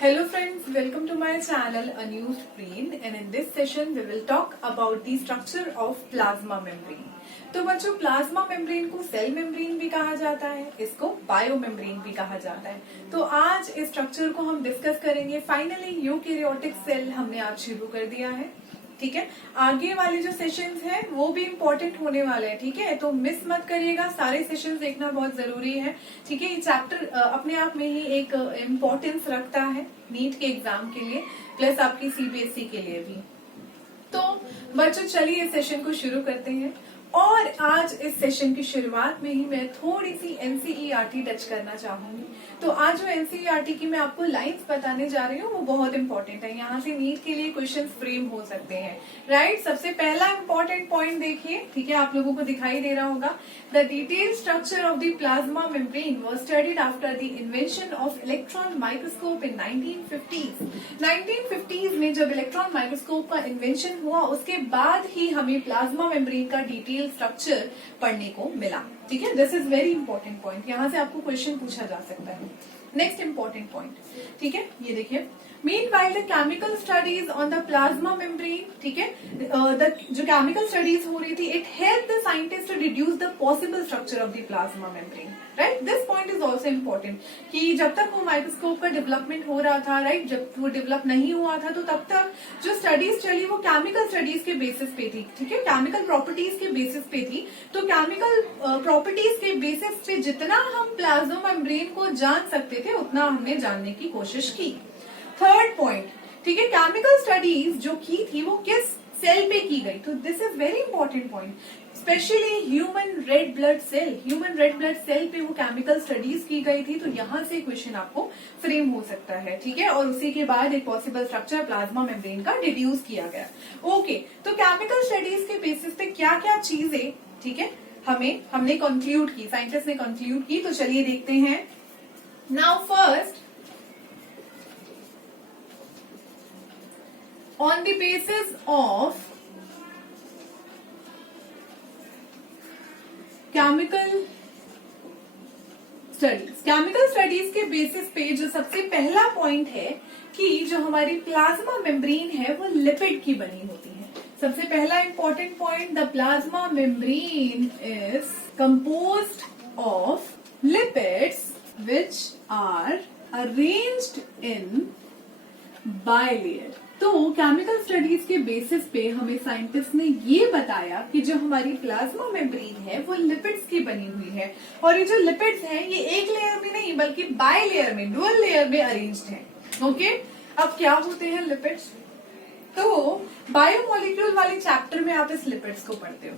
Hello friends, welcome to my channel Unused Brain and in this session we will talk about the structure of plasma membrane. तो बच्चों plasma membrane को cell membrane भी कहा जाता है, इसको bio membrane भी कहा जाता है। तो आज इस स्ट्रक्चर को हम डिस्कस करेंगे। फाइनली यूकैरियोटिक सेल हमने आज शुरू कर दिया है, ठीक है। आगे वाले जो सेशंस हैं वो भी इम्पोर्टेंट होने वाले हैं, ठीक है। तो मिस मत करिएगा, सारे सेशंस देखना बहुत जरूरी है, ठीक है। ये चैप्टर अपने आप में ही एक इम्पोर्टेंस रखता है नीट के एग्जाम के लिए, प्लस आपकी सीबीएसई के लिए भी। तो बच्चों चलिए इस सेशन को शुरू करते हैं। और आज इस सेशन की शुरुआत में ही मैं थोड़ी सी एनसीईआरटी टच करना चाहूंगी। तो आज जो एनसीईआरटी की मैं आपको लाइंस बताने जा रही हूँ वो बहुत इंपॉर्टेंट है, यहाँ से नीट के लिए क्वेश्चन फ्रेम हो सकते हैं, राइट। सबसे पहला इंपॉर्टेंट पॉइंट देखिए, ठीक है, आप लोगों को दिखाई दे रहा होगा। The detail structure of the plasma membrane was studied after the invention of electron microscope in 1950s। 1950s में जब इलेक्ट्रॉन माइक्रोस्कोप का इन्वेंशन हुआ उसके बाद ही हमें प्लाज्मा मेम्ब्रेन का डिटेल स्ट्रक्चर पढ़ने को मिला, ठीक है। This is very important point, यहाँ से आपको क्वेश्चन पूछा जा सकता है। नेक्स्ट इंपॉर्टेंट पॉइंट, ठीक है, ये देखिए। Meanwhile, the chemical studies on the plasma membrane, ठीक है, जो chemical studies हो रही थी, it helped the scientists to deduce the possible structure of the plasma membrane, right? This point is also important कि जब तक वो माइक्रोस्कोप का डेवलपमेंट हो रहा था, राइट, जब वो डेवलप नहीं हुआ था तो तब तक जो स्टडीज चली वो केमिकल स्टडीज के बेसिस पे थी, ठीक है, केमिकल प्रॉपर्टीज के बेसिस पे थी। तो केमिकल प्रॉपर्टीज के बेसिस पे जितना हम प्लाज्मा मेम्ब्रेन को जान सकते थे उतना हमने जानने की कोशिश की। थर्ड पॉइंट, ठीक है, केमिकल स्टडीज जो की थी वो किस सेल पे की गई, तो this is very important point, specially human red blood cell. Human red blood cell पे वो केमिकल स्टडीज की गई थी, तो यहाँ से क्वेश्चन आपको फ्रेम हो सकता है, ठीक है। और उसी के बाद एक पॉसिबल स्ट्रक्चर प्लाज्मा मेम्ब्रेन का डिड्यूस किया गया। ओके, तो केमिकल स्टडीज के बेसिस पे क्या क्या चीजें, ठीक है, हमने कंक्लूड की, साइंटिस्ट ने कंक्लूड की। तो चलिए देखते हैं। Now first, on the basis of chemical studies के बेसिस पे जो सबसे पहला पॉइंट है कि जो हमारी प्लाज्मा मेम्ब्रेन है वो लिपिड की बनी होती है। सबसे पहला important point, the plasma membrane is composed of lipids which are arranged in bilayer. तो केमिकल स्टडीज के बेसिस पे हमें साइंटिस्ट ने ये बताया कि जो हमारी प्लाज्मा मेम्ब्रेन है वो लिपिड्स की बनी हुई है, और ये जो लिपिड्स हैं ये एक लेयर में नहीं बल्कि बाई लेयर में, डुअल लेयर में अरेंज्ड है। ओके, अब क्या होते हैं लिपिड्स? तो बायोमोलिक्यूल वाले चैप्टर में आप इस लिपिड्स को पढ़ते हो।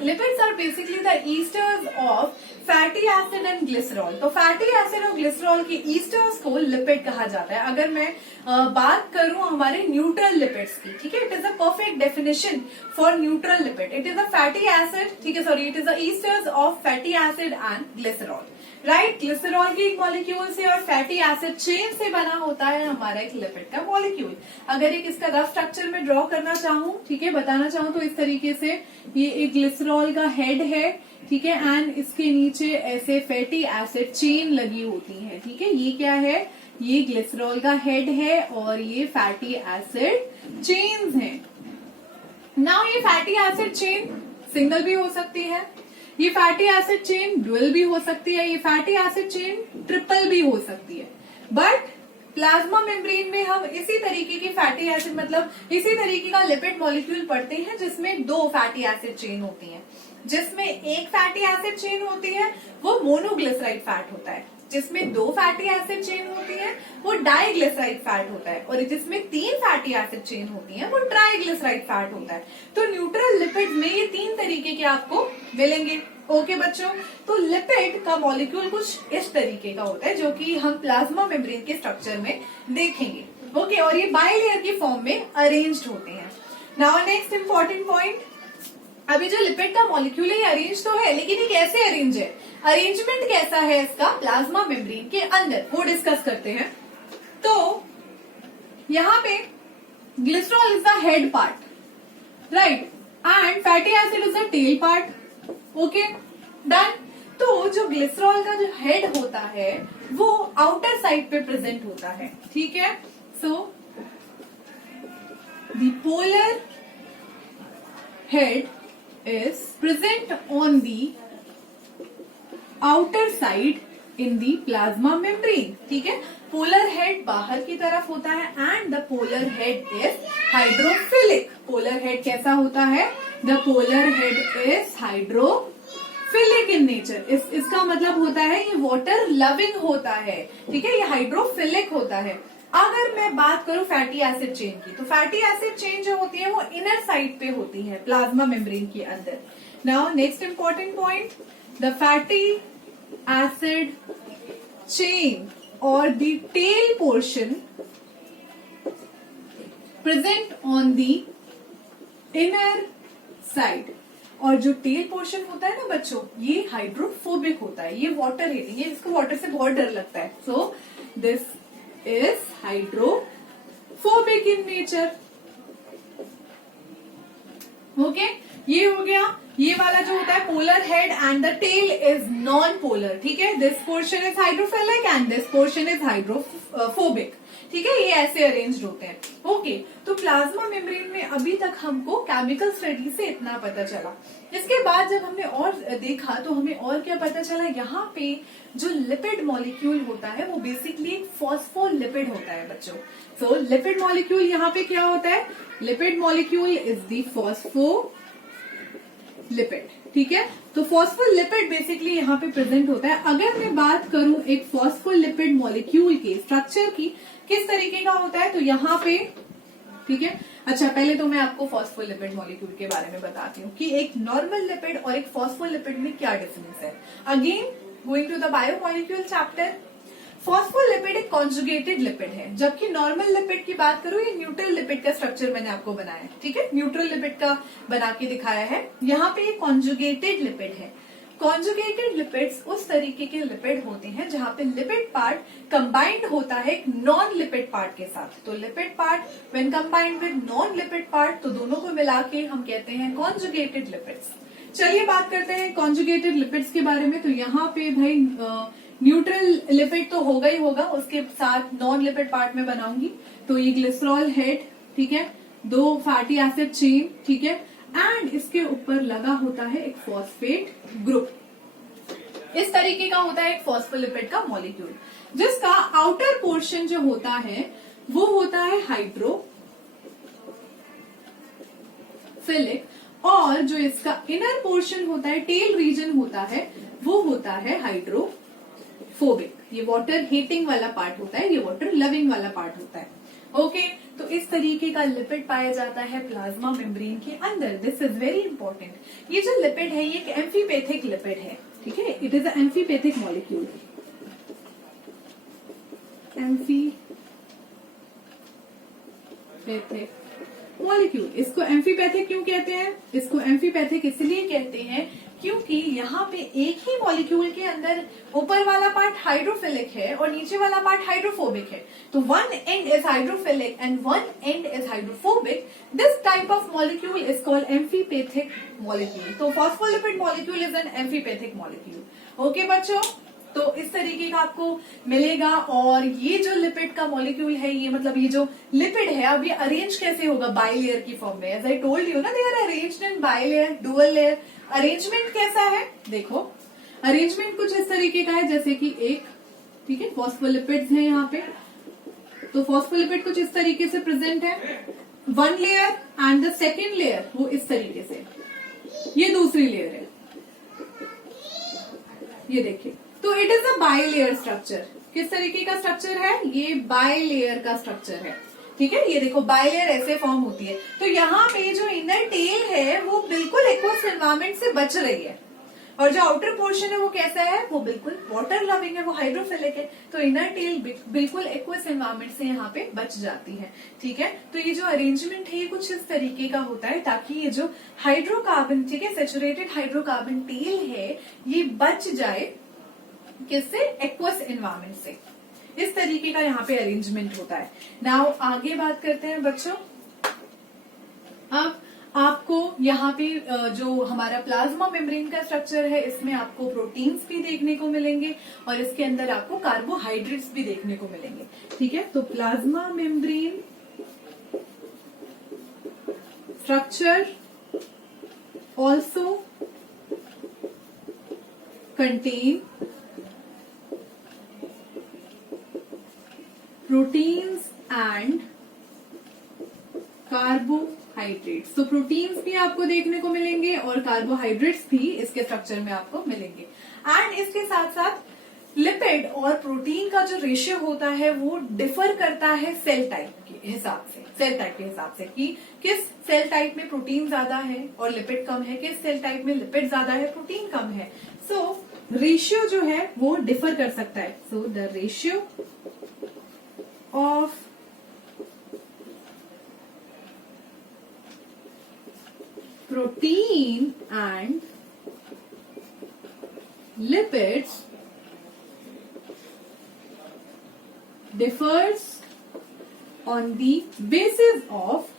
Lipids are basically the esters of fatty acid and glycerol. तो फैटी एसिड और ग्लिसरॉल के ईस्टर्स को लिपिड कहा जाता है। अगर मैं बात करूं हमारे न्यूट्रल लिपिड्स की, ठीक है, it is a perfect definition for neutral lipid. It is a fatty acid, ठीक है, sorry, it is the esters of fatty acid and glycerol, right. Glycerol की एक मॉलिक्यूल से और फैटी एसिड चेन से बना होता है हमारा एक लिपिड का मॉलिक्यूल। अगर एक इसका रफ स्ट्रक्चर में ड्रॉ करना चाहूं, ठीक है, बताना चाहूं तो इस तरीके से ये एक ग्लिसरॉल का हेड है, ठीक है, एंड इसके नीचे ऐसे फैटी एसिड चेन लगी होती है, ठीक है। ये क्या है? ये ग्लिसरॉल का हेड है और ये फैटी एसिड चेन्स हैं। नाउ ये फैटी एसिड चेन सिंगल भी हो सकती है, ये फैटी एसिड चेन डुअल भी हो सकती है, ये फैटी एसिड चेन ट्रिपल भी हो सकती है। बट प्लाज्मा मेम्ब्रेन में हम इसी तरीके की फैटी एसिड, मतलब इसी तरीके का लिपिड मॉलिक्यूल पढ़ते हैं जिसमें दो फैटी एसिड चेन होती हैं। जिसमें एक फैटी एसिड चेन होती है वो मोनोग्लिसराइड फैट होता है, जिसमें दो फैटी एसिड चेन होती है वो डाइग्लिसराइड फैट होता है, और जिसमें तीन फैटी एसिड चेन होती है वो ट्राइग्लिसराइड फैट होता है। तो न्यूट्रल लिपिड में ये तीन तरीके के आपको मिलेंगे। ओके बच्चों, तो लिपिड का मॉलिक्यूल कुछ इस तरीके का होता है जो कि हम प्लाज्मा मेम्ब्रेन के स्ट्रक्चर में देखेंगे। ओके, और ये बाइलेयर की फॉर्म में अरेंज्ड होते हैं। नाउ नेक्स्ट इंपॉर्टेंट पॉइंट, अभी जो लिपिड का मॉलिक्यूल है अरेंज तो है, लेकिन ये कैसे अरेंज है, अरेंजमेंट कैसा है इसका प्लाज्मा मेम्ब्रेन के अंदर, वो डिस्कस करते हैं। तो यहाँ पे glycerol is the head part, right, and fatty acid is the tail part. Okay, done. तो जो ग्लिसरॉल का जो हेड होता है वो आउटर साइड पे प्रेजेंट होता है, ठीक है। So the polar head is present on the outer side in the plasma membrane, ठीक है। पोलर हेड बाहर की तरफ होता है and the polar head is hydrophilic. Polar head कैसा होता है? The polar head is hydrophilic in nature. इसका मतलब होता है ये वाटर लविंग होता है, ठीक है, ये हाइड्रोफिलिक होता है। अगर मैं बात करूं फैटी एसिड चेन की, तो फैटी एसिड चेन जो होती है वो इनर साइड पे होती है प्लाज्मा मेम्ब्रेन के अंदर। Now next important point, the fatty acid chain और the tail portion present on the inner side. और जो टेल पोर्शन होता है ना बच्चों, ये हाइड्रोफोबिक होता है, ये वाटर हेटिंग, ये इसको वाटर से बहुत डर लगता है। So this is hydrophobic in nature. Okay, ये हो गया। ये वाला जो होता है polar head and the tail is non polar, ठीक है। This portion is hydrophilic and this portion is hydrophobic, ठीक है। ये ऐसे अरेंज्ड होते हैं। ओके, तो प्लाज्मा मेम्ब्रेन में अभी तक हमको केमिकल स्टडी से इतना पता चला। इसके बाद जब हमने और देखा तो हमें और क्या पता चला, यहाँ पे जो लिपिड मॉलिक्यूल होता है वो बेसिकली एक फॉस्फोलिपिड होता है बच्चों। सो लिपिड मॉलिक्यूल यहाँ पे क्या होता है? Lipid molecule is the phospholipid, ठीक है। तो फॉस्फोलिपिड बेसिकली यहाँ पे प्रेजेंट होता है। अगर मैं बात करूं एक फॉस्फोलिपिड मॉलिक्यूल के स्ट्रक्चर की, किस तरीके का होता है, तो यहाँ पे, ठीक है। अच्छा, पहले तो मैं आपको फॉस्फोलिपिड मॉलिक्यूल के बारे में बताती हूँ कि एक नॉर्मल लिपिड और एक फॉस्फोलिपिड में क्या डिफरेंस है। Again going to the biomolecule chapter, phospholipid एक कॉन्जुगेटेड लिपिड है, जबकि नॉर्मल लिपिड की बात करूं ये न्यूट्रल लिपिड का स्ट्रक्चर मैंने आपको बनाया है, ठीक है। न्यूट्रल लिपिड का बना के दिखाया है। यहाँ पे ये कॉन्जुगेटेड लिपिड है। कॉन्जुगेटेड लिपिड्स उस तरीके के लिपिड होते हैं जहां पे लिपिड पार्ट कंबाइंड होता है एक नॉन लिपिड पार्ट के साथ। तो lipid part when combined with non lipid part, तो दोनों को मिला के हम कहते हैं कॉन्जुगेटेड लिपिड्स। चलिए बात करते हैं कॉन्जुगेटेड लिपिड्स के बारे में। तो यहाँ पे भाई न्यूट्रल लिपिड तो होगा ही होगा, उसके साथ नॉन लिपिड पार्ट में बनाऊंगी। तो ये ग्लिसरॉल हेड, ठीक है, 2 फैटी एसिड चेन, ठीक है, एंड इसके ऊपर लगा होता है एक फॉस्फेट ग्रुप। इस तरीके का होता है एक फॉस्फोलिपिड का मॉलिक्यूल, जिसका आउटर पोर्शन जो होता है वो होता है हाइड्रोफिलिक, और जो इसका इनर पोर्शन होता है, टेल रीजन होता है, वो होता है हाइड्रोफोबिक। ये वाटर हीटिंग वाला पार्ट होता है, ये वाटर लविंग वाला पार्ट होता है। ओके, तो इस तरीके का लिपिड पाया जाता है प्लाज्मा मेम्ब्रेन के अंदर। This is very important. ये जो लिपिड है ये एक एम्फीपैथिक लिपिड है, ठीक है। It is a amphipathic molecule. Amphipathic molecule, इसको एम्फीपैथिक क्यों कहते हैं? इसको एम्फीपैथिक इसलिए कहते हैं क्योंकि यहाँ पे एक ही मॉलिक्यूल के अंदर ऊपर वाला पार्ट हाइड्रोफिलिक है और नीचे वाला पार्ट हाइड्रोफोबिक है। तो one end is hydrophilic and one end is hydrophobic. This type of molecule is called amphipathic molecule. तो phospholipid molecule is an amphipathic molecule. Okay बच्चों, तो इस तरीके का आपको मिलेगा। और ये जो लिपिड का मॉलिक्यूल है, ये मतलब ये जो लिपिड है अब ये अरेंज कैसे होगा? बाइलेयर की फॉर्म में। एज आई टोल्ड यू ना, they are arranged in bilayer, dual layer. Arrangement कैसा है? देखो, अरेंजमेंट कुछ इस तरीके का है जैसे कि एक, ठीक है, फॉस्फोलिपिड्स है यहाँ पे। तो फॉस्फोलिपिड कुछ इस तरीके से प्रेजेंट है, one layer, and the second layer वो इस तरीके से, ये दूसरी लेयर है, ये देखिए। तो it is a bilayer structure. किस तरीके का स्ट्रक्चर है? ये बाइलेयर का स्ट्रक्चर है, ठीक है। ये देखो बाइलेयर ऐसे फॉर्म होती है। तो यहाँ पे जो इनर टेल है वो बिल्कुल एक्वस एनवायरमेंट से बच रही है, और जो आउटर पोर्शन है वो कैसा है? वो बिल्कुल वाटर लविंग है, वो हाइड्रोफिलिक है। तो इनर टेल बिल्कुल एक्वस एनवायरमेंट से यहाँ पे बच जाती है, ठीक है। तो ये जो अरेंजमेंट है ये कुछ इस तरीके का होता है ताकि ये जो हाइड्रोकार्बन, ठीक है, सैचुरेटेड हाइड्रोकार्बन टेल है ये बच जाए, किससे? एक्वस एनवायरमेंट से। इस तरीके का यहाँ पे अरेंजमेंट होता है। नाउ आगे बात करते हैं बच्चों। अब आपको यहाँ पे जो हमारा प्लाज्मा मेम्ब्रेन का स्ट्रक्चर है इसमें आपको प्रोटीन्स भी देखने को मिलेंगे और इसके अंदर आपको कार्बोहाइड्रेट्स भी देखने को मिलेंगे। ठीक है, तो plasma membrane structure also contain proteins and carbohydrates. तो प्रोटीन्स भी आपको देखने को मिलेंगे और कार्बोहाइड्रेट्स भी इसके स्ट्रक्चर में आपको मिलेंगे। एंड इसके साथ साथ लिपिड और प्रोटीन का जो रेशियो होता है वो डिफर करता है सेल टाइप के हिसाब से कि किस सेल टाइप में प्रोटीन ज्यादा है और लिपिड कम है, किस सेल टाइप में लिपिड ज्यादा है प्रोटीन कम है। सो रेशियो जो है वो डिफर कर सकता है। So the ratio of protein and lipids differs on the basis of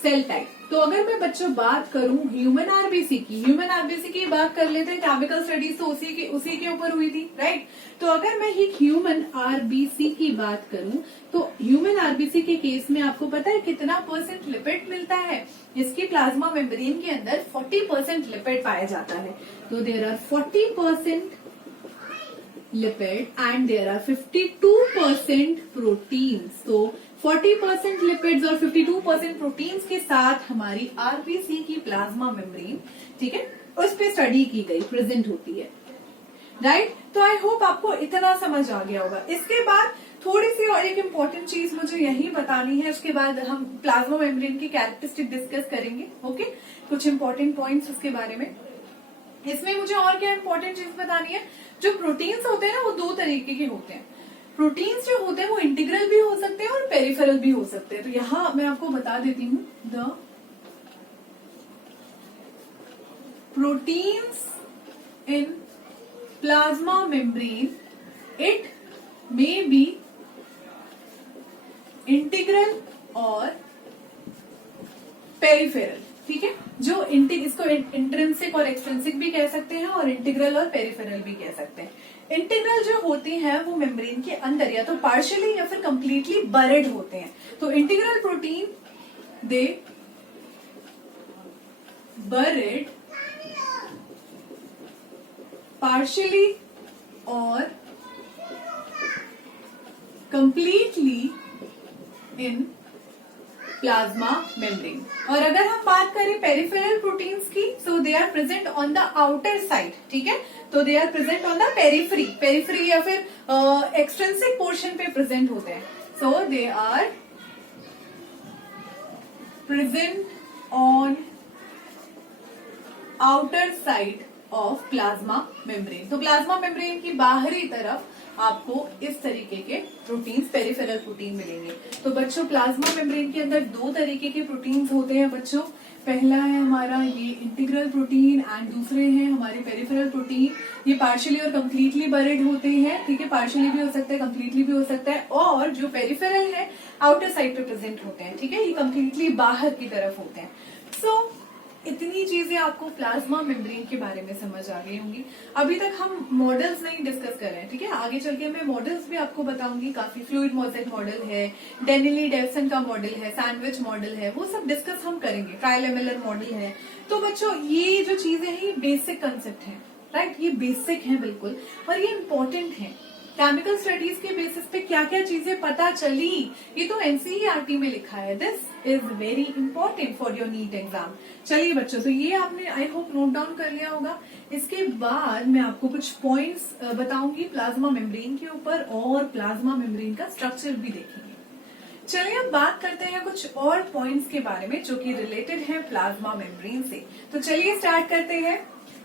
cell type. तो अगर मैं बच्चों बात करूं ह्यूमन आरबीसी की बात कर लेते हैं। केमिकल स्टडीज तो उसी के ऊपर हुई थी, राइट। तो अगर मैं एक ह्यूमन आरबीसी की बात करूं तो ह्यूमन आरबीसी के केस में आपको पता है कितना % लिपिड मिलता है। इसकी प्लाज्मा मेम्ब्रेन के अंदर 40% लिपिड पाया जाता है। तो there are 40% lipid and there are 52% proteins. तो 40% लिपिड्स और 52% प्रोटीन्स के साथ हमारी आरबीसी की प्लाज्मा मेम्ब्रेन, ठीक है, उस पे स्टडी की गई, प्रेजेंट होती है, राइट। तो आई होप आपको इतना समझ आ गया होगा। इसके बाद थोड़ी सी और एक इम्पोर्टेंट चीज मुझे यही बतानी है, उसके बाद हम प्लाज्मा मेम्ब्रेन की कैरेक्टरिस्टिक डिस्कस करेंगे। ओके, कुछ इंपॉर्टेंट पॉइंट्स उसके बारे में। इसमें मुझे और क्या इंपॉर्टेंट चीज बतानी है, जो प्रोटीन्स होते हैं ना वो 2 तरीके के होते हैं। प्रोटीन्स जो होते हैं वो इंटीग्रल भी हो सकते हैं और पेरिफेरल भी हो सकते हैं। तो यहां मैं आपको बता देती हूं, the proteins in plasma membrane it may be integral और पेरिफेरल। ठीक है, जो इसको इंट्रिंसिक और एक्सट्रिंसिक भी कह सकते हैं और इंटीग्रल और पेरिफेरल भी कह सकते हैं। इंटीग्रल जो होती हैं वो मेम्ब्रेन के अंदर या तो पार्शियली या फिर कंप्लीटली बरेड होते हैं। तो integral protein they buried partially और कंप्लीटली इन प्लाज्मा मेम्ब्रेन। और अगर हम बात करें पेरिफेरल प्रोटीन्स की, so they are present on the outer side. ठीक है, तो they are present on the periphery या फिर एक्सट्रिंसिक पोर्शन पे प्रेजेंट होते हैं। So they are present on outer side of plasma membrane. तो प्लाज्मा मेम्ब्रेन की बाहरी तरफ आपको इस तरीके के प्रोटीन्स, पेरिफेरल प्रोटीन मिलेंगे। तो बच्चों प्लाज्मा मेम्ब्रेन के अंदर 2 तरीके के प्रोटीन्स होते हैं बच्चों। पहला है हमारा ये इंटीग्रल प्रोटीन एंड दूसरे हैं हमारे पेरिफेरल प्रोटीन। ये पार्शियली और कंप्लीटली बरेड होते हैं। ठीक है, पार्शियली भी हो सकता है, कंप्लीटली भी हो सकता है। और जो पेरिफेरल है आउटर साइड पे प्रेजेंट होते हैं। ठीक है, ये कंप्लीटली बाहर की तरफ होते हैं। सो इतनी चीजें आपको प्लाज्मा मेम्ब्रेन के बारे में समझ आ गई होंगी। अभी तक हम मॉडल्स नहीं डिस्कस कर रहे हैं। ठीक है, आगे चल के मैं मॉडल्स भी आपको बताऊंगी। काफी फ्लूइड मोज़ेक मॉडल है, डेनिली डेवसन का मॉडल है, सैंडविच मॉडल है, वो सब डिस्कस हम करेंगे। ट्राइलेमेलर मॉडल है। तो बच्चों ये जो चीजें हैं ये बेसिक कंसेप्ट है, राइट। ये बेसिक है बिल्कुल और ये इम्पोर्टेंट है। केमिकल स्टडीज के बेसिस पे क्या क्या चीजें पता चली ये तो एनसीईआरटी में लिखा है। This is very important for your NEET exam. चलिए बच्चों, तो ये आपने आई होप नोट डाउन कर लिया होगा। इसके बाद मैं आपको कुछ पॉइंट्स बताऊंगी प्लाज्मा मेम्ब्रेन के ऊपर और प्लाज्मा मेम्ब्रेन का स्ट्रक्चर भी देखेंगे। चलिए अब बात करते हैं कुछ और पॉइंट्स के बारे में जो कि रिलेटेड है प्लाज्मा मेम्ब्रेन से। तो चलिए स्टार्ट करते हैं।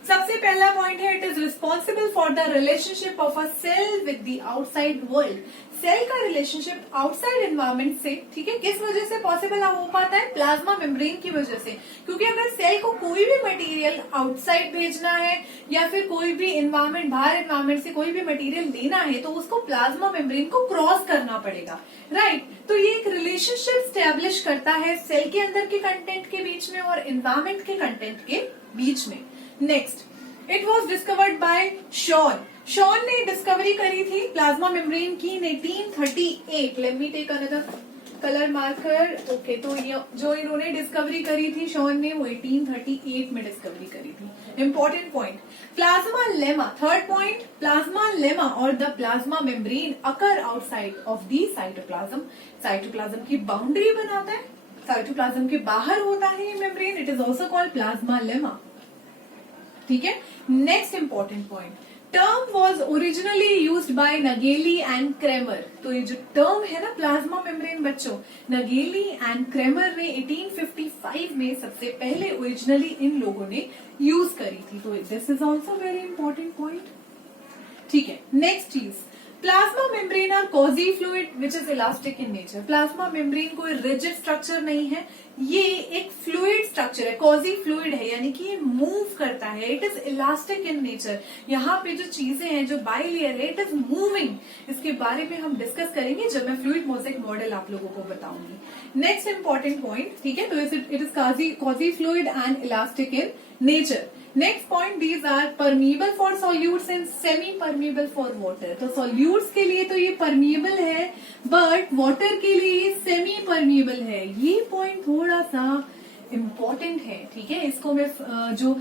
सबसे पहला पॉइंट है, it is responsible for the relationship of a cell with the outside world. Cell का रिलेशनशिप आउटसाइड एनवायरमेंट से, ठीक है, किस वजह से पॉसिबल हो पाता है? प्लाज्मा मेम्ब्रेन की वजह से। क्योंकि अगर सेल को कोई भी मटेरियल आउटसाइड भेजना है या फिर कोई भी एनवायरमेंट, बाहर एनवायरमेंट से कोई भी मटेरियल लेना है, तो उसको प्लाज्मा मेम्ब्रेन को क्रॉस करना पड़ेगा, राइट। तो ये एक रिलेशनशिप स्टैब्लिश करता है सेल के अंदर के कंटेंट के बीच में और एनवायरमेंट के कंटेंट के बीच में। Next, it was discovered by Schwann. Schwann ने डिस्कवरी करी थी प्लाज्मा मेम्ब्रेन की in 1838। Let me take another colour marker. Okay, तो ये जो इन्होंने डिस्कवरी करी थी शॉन ने, वो 1838 में डिस्कवरी करी थी। Important point, plasmalemma. Third point, plasmalemma और the plasma membrane occur outside of the cytoplasm. Cytoplasm की बाउंड्री बनाता है, साइटोप्लाज्म के बाहर होता है ये membrane. It is also called plasmalemma, ठीक है। Next important point, term was originally used by Nageli and Cramer. तो ये जो टर्म है ना प्लाज्मा मेम्ब्रेन बच्चों, नगेली एंड क्रेमर ने 1855 में सबसे पहले ओरिजिनली इन लोगों ने यूज करी थी। तो this is also very important point, ठीक है। नेक्स्ट चीज, plasma membrane are quasi fluid which is elastic in nature. Plasma membrane कोई रिजिड स्ट्रक्चर नहीं है, ये एक फ्लूइड स्ट्रक्चर है, कॉजी फ्लूइड है, यानी कि ये मूव करता है। It is elastic in nature. यहाँ पे जो चीजें हैं, जो बाइलेयर है, इट इज मूविंग। इसके बारे में हम डिस्कस करेंगे जब मैं फ्लूइड मोज़ेक मॉडल आप लोगों को बताऊंगी। नेक्स्ट इंपॉर्टेंट पॉइंट, ठीक है, तो it is quasi fluid and elastic in nature. Next point, these are permeable for solutes and semi permeable for water. तो सॉल्यूट्स के लिए तो ये परमिएबल है, बट वाटर के लिए ये सेमी परमिएबल है। ये पॉइंट थोड़ा सा इम्पोर्टेंट है, ठीक है। इसको मैं जो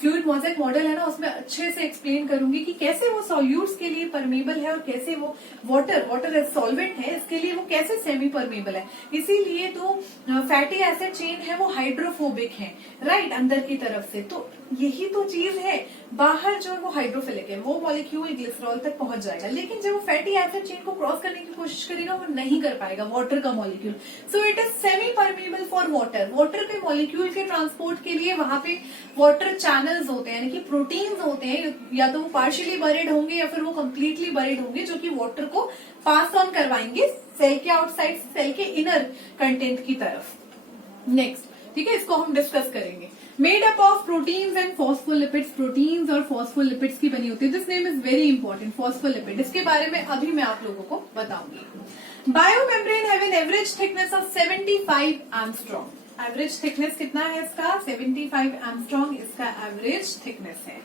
फ्लूइड मोज़ेक मॉडल है ना, उसमें अच्छे से एक्सप्लेन करूंगी कि कैसे वो सॉल्यूट्स के लिए परमेबल है और कैसे वो वाटर एज सॉल्वेंट है, इसके लिए वो कैसे सेमी परमेबल है। इसीलिए तो फैटी एसिड चेन है वो हाइड्रोफोबिक है, राइट, अंदर की तरफ से। तो यही तो चीज है, बाहर जो है वो हाइड्रोफिलिक है, वो मॉलिक्यूल ग्लिसरॉल तक पहुंच जाएगा, लेकिन जब वो फैटी एसिड चेन को क्रॉस करने की कोशिश करेगा वो नहीं कर पाएगा, वाटर का molecule. So it is semi permeable for water. Water के मॉलिक्यूल के ट्रांसपोर्ट के लिए वहां पे वाटर चैनल्स होते हैं, यानी कि प्रोटीन्स होते हैं, या तो वो पार्शियली बरीड होंगे या फिर वो कंप्लीटली बरीड होंगे, जो कि वाटर को पास ऑन करवाएंगे सेल के आउटसाइड, सेल के इनर कंटेंट की तरफ। नेक्स्ट, ठीक है, इसको हम डिस्कस करेंगे। Made up of proteins and phospholipids. Proteins और फॉस्फोलिपिड्स की बनी होती है। This name is very important, phospholipid. इसके बारे में अभी मैं आप लोगों को बताऊंगी। Biomembrane have an average thickness of 75 angstrom. Average thickness कितना है इसका? 75 एंगस्ट्रॉम इसका एवरेज थिकनेस है।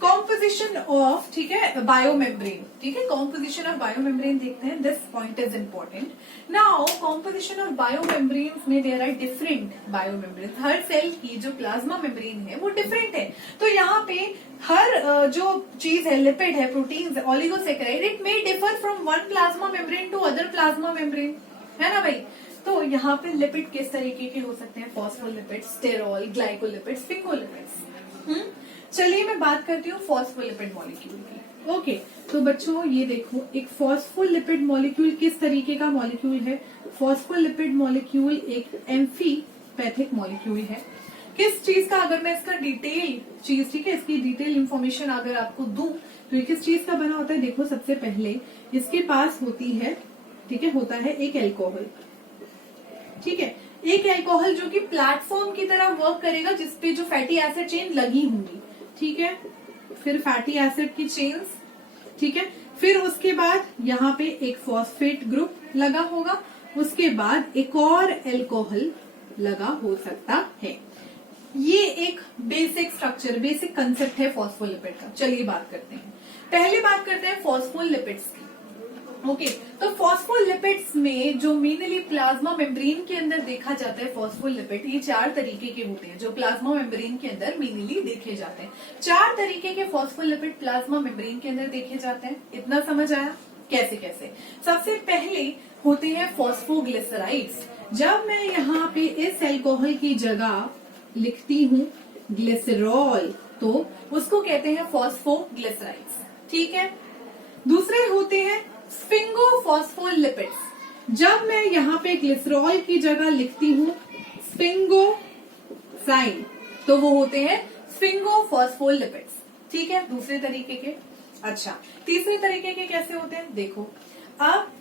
कॉम्पोजिशन ऑफ, ठीक है, बायोमेम्ब्रेन, ठीक है, कॉम्पोजिशन ऑफ बायोमेम्ब्रेन देखते हैं। This point is important. Now composition of biomembrane में देयर आर डिफरेंट बायोमेम्ब्रेन। हर सेल की जो प्लाज्मा मेम्ब्रेन है वो डिफरेंट है। तो यहाँ पे हर जो चीज है, लिपिड है, proteins, oligosaccharide, it may differ from one plasma membrane to other plasma membrane, है ना भाई। तो यहाँ पे लिपिड किस तरीके के हो सकते हैं? Phospholipid, sterol, glycolipid, sphingolipids. चलिए मैं बात करती हूँ फॉस्फोलिपिड मॉलिक्यूल की। ओके, तो बच्चों ये देखो, एक फॉस्फोलिपिड मॉलिक्यूल किस तरीके का मॉलिक्यूल है? फॉस्फोलिपिड मॉलिक्यूल एक एम्फीपैथिक मॉलिक्यूल है। किस चीज का, अगर मैं इसका डिटेल चीज, ठीक है, इसकी डिटेल इंफॉर्मेशन अगर आपको दूं तो ये किस चीज का बना होता है? देखो, सबसे पहले इसके पास होती है, ठीक है, होता है एक एल्कोहल, ठीक है, एक एल्कोहल जो कि प्लेटफॉर्म की तरह वर्क करेगा जिसपे जो फैटी एसिड चेन लगी होंगी, ठीक है, फिर फैटी एसिड की चेन्स, ठीक है, फिर उसके बाद यहाँ पे एक फॉस्फेट ग्रुप लगा होगा, उसके बाद एक और एल्कोहल लगा हो सकता है। ये एक बेसिक स्ट्रक्चर, बेसिक कंसेप्ट है फॉस्फोलिपिड का। चलिए बात करते हैं, पहले बात करते हैं फॉस्फोलिपिड्स की। ओके, तो फॉस्फोलिपिड्स में जो मेनली प्लाज्मा मेम्ब्रेन के अंदर देखा जाता है फॉस्फोलिपिड, ये 4 तरीके के होते हैं जो प्लाज्मा मेम्ब्रेन के अंदर मेनली देखे जाते हैं। 4 तरीके के फॉस्फोलिपिड प्लाज्मा मेम्ब्रेन के अंदर देखे जाते हैं। इतना समझ आया? कैसे कैसे? सबसे पहले होते हैं फॉस्फोग्लिसराइड्स। जब मैं यहाँ पे इस एल्कोहल की जगह लिखती हूँ ग्लिसरॉल, तो उसको कहते हैं फॉस्फोग्लिसराइड्स, ठीक है। दूसरे होते हैं स्फिंगोफॉस्फोलिपिड्स। जब मैं यहाँ पे ग्लिसरॉल की जगह लिखती हूँ स्फिंगोसाइन, तो वो होते हैं स्फिंगोफॉस्फोलिपिड्स, ठीक है, दूसरे तरीके के। अच्छा, तीसरे तरीके के कैसे होते हैं, देखो अब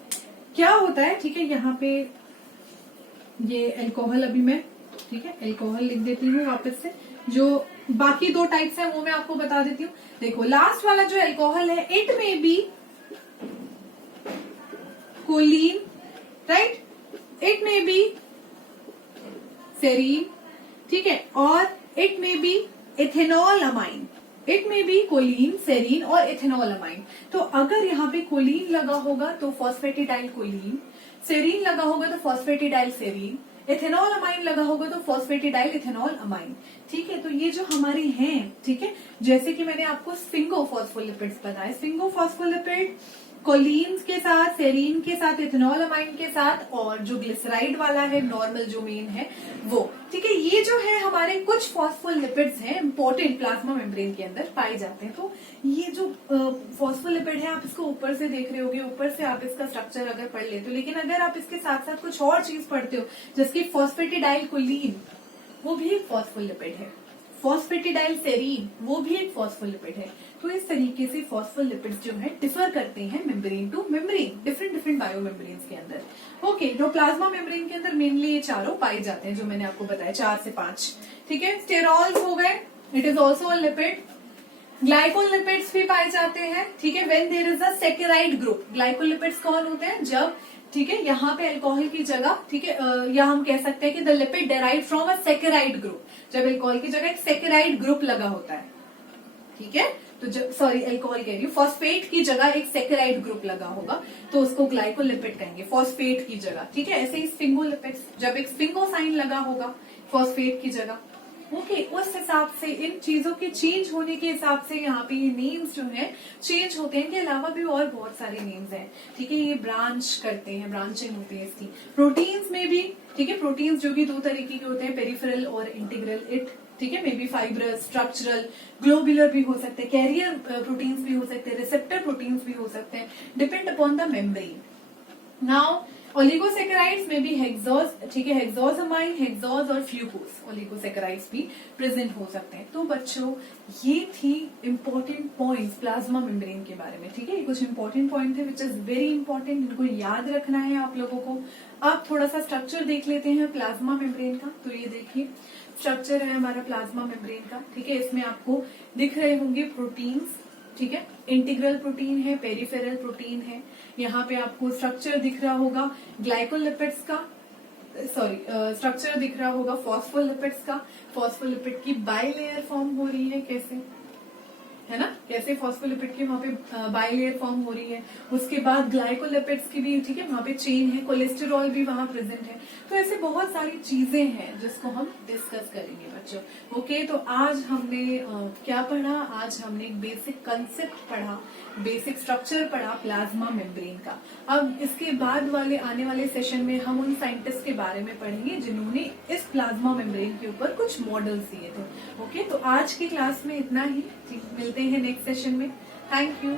क्या होता है, ठीक है, यहाँ पे ये अल्कोहल, अभी मैं, ठीक है, अल्कोहल लिख देती हूँ वापस से। जो बाकी दो टाइप्स है वो मैं आपको बता देती हूँ। देखो लास्ट वाला जो अल्कोहल है, इट में बी कोलीन, राइट, इट में बी सेरीन, ठीक है, और इट में बी इथेनॉल अमाइन। इट में बी कोलीन, सेरीन और इथेनॉल अमाइन। तो अगर यहाँ पे कोलीन लगा होगा तो फॉस्फेटिडाइल कोलीन, सेरीन लगा होगा तो फॉस्फेटिडाइल सेरीन, इथेनॉल अमाइन लगा होगा तो फॉस्फेटिडाइल इथेनॉल अमाइन, ठीक है। तो ये जो हमारे हैं, ठीक है, जैसे कि मैंने आपको स्फिंगोफॉस्फोलिपिड्स बताए, स्फिंगोफॉस्फोलिपिड कोलीन के साथ, सेरीन के साथ, इथेनॉल अमाइन के साथ, और जो ग्लिसराइड वाला है नॉर्मल जो मेन है वो, ठीक है। ये जो है हमारे कुछ फॉस्फोलिपिड्स हैं इंपॉर्टेंट, प्लाज्मा मेम्ब्रेन के अंदर पाए जाते हैं। तो ये जो फॉस्फोलिपिड है, आप इसको ऊपर से देख रहे होगे, ऊपर से आप इसका स्ट्रक्चर अगर पढ़ लेते हो, लेकिन अगर आप इसके साथ साथ कुछ और चीज पढ़ते हो, जैसे फॉस्फेटिडाइल कोलीन, वो भी एक फॉस्फोलिपिड है, फॉस्फेटिडाइल सेरीन, वो भी एक फॉस्फोलिपिड है। तो इस तरीके से फॉस्फोलिपिड्स जो है डिफर करते हैं membrane two membrane, different different bio membranes के अंदर। ओके, तो प्लाज्मा मेम्ब्रेन के अंदर मेनली ये चारों पाए जाते हैं जो मैंने आपको बताया, 4 से 5, ठीक है। स्टेरॉल्स हो गए, it is also a lipid. Glycolipids भी पाए जाते हैं, ठीक है, when there is a saccharide group. Glycolipids कौन होते हैं, जब, ठीक है, यहाँ पे अल्कोहल की जगह, ठीक है, या हम कह सकते हैं कि the lipid derive from a saccharide group, जब अल्कोहल की जगह एक सेकेराइड ग्रुप लगा होता है, ठीक है। तो जब, सॉरी अल्कोहल कह रही हूँ, फॉस्फेट की जगह एक सेकेराइड ग्रुप लगा होगा तो उसको ग्लाइकोलिपिड कहेंगे, फॉस्फेट की जगह, ठीक है। ऐसे ही स्फिंगोलिपिड्स, जब एक स्फिंगोसाइन लगा होगा फॉस्फेट की जगह, ओके, उस हिसाब से, इन चीजों के चेंज होने के हिसाब से यहाँ पे ये नेम्स जो है चेंज होते हैं। इनके अलावा भी और बहुत सारे नेम्स हैं, ठीक है, ये ब्रांच करते हैं, ब्रांचिंग होती है इसकी। प्रोटीन्स में भी, ठीक है, प्रोटीन्स जो कि दो तरीके के होते हैं, पेरिफेरल और इंटीग्रल, इट, ठीक है, may be fibrous, structural, globular भी हो सकते हैं, कैरियर प्रोटीन्स भी हो सकते हैं, रिसेप्टर प्रोटीन्स भी हो सकते हैं, depend upon the membrane. Now oligosaccharides में भी हेक्सोज, ठीक है, हेक्सोजामाइन, हेक्सोज और फ्लूकोज ओलिगोसेकेराइड्स भी प्रेजेंट हो सकते हैं। तो बच्चों ये थी इंपॉर्टेंट पॉइंट्स प्लाज्मा मेम्ब्रेन के बारे में, ठीक है। ये कुछ इंपॉर्टेंट पॉइंट है विच इज वेरी इंपॉर्टेंट, इनको याद रखना है आप लोगों को। अब थोड़ा सा स्ट्रक्चर देख लेते हैं प्लाज्मा मेम्ब्रेन का। तो ये देखिए स्ट्रक्चर है हमारा प्लाज्मा मेम्ब्रेन का, ठीक है। इसमें आपको दिख रहे होंगे प्रोटीन्स, ठीक है, इंटीग्रल प्रोटीन है, पेरिफेरल प्रोटीन है। यहाँ पे आपको स्ट्रक्चर दिख रहा होगा ग्लाइकोलिपिड्स का, सॉरी स्ट्रक्चर दिख रहा होगा फॉस्फोलिपिड्स का। फॉस्फोलिपिड की बाइलेयर फॉर्म हो रही है, कैसे, है ना, कैसे फॉस्फोलिपिड की वहां पे बाइलेयर फॉर्म हो रही है। उसके बाद ग्लाइकोलिपिड्स की भी, ठीक है, वहां पे चेन है, कोलेस्टेरॉल भी वहां प्रेजेंट है। तो ऐसे बहुत सारी चीजें हैं जिसको हम डिस्कस करेंगे बच्चों। ओके, तो आज हमने क्या पढ़ा, आज हमने एक बेसिक कंसेप्ट पढ़ा, बेसिक स्ट्रक्चर पढ़ा प्लाज्मा मेम्ब्रेन का। अब इसके बाद वाले आने वाले सेशन में हम उन साइंटिस्ट के बारे में पढ़ेंगे जिन्होंने इस प्लाज्मा मेम्ब्रेन के ऊपर कुछ मॉडल्स दिए थे। ओके, तो आज की क्लास में इतना ही, मिलते हैं नेक्स्ट सेशन में। Thank you.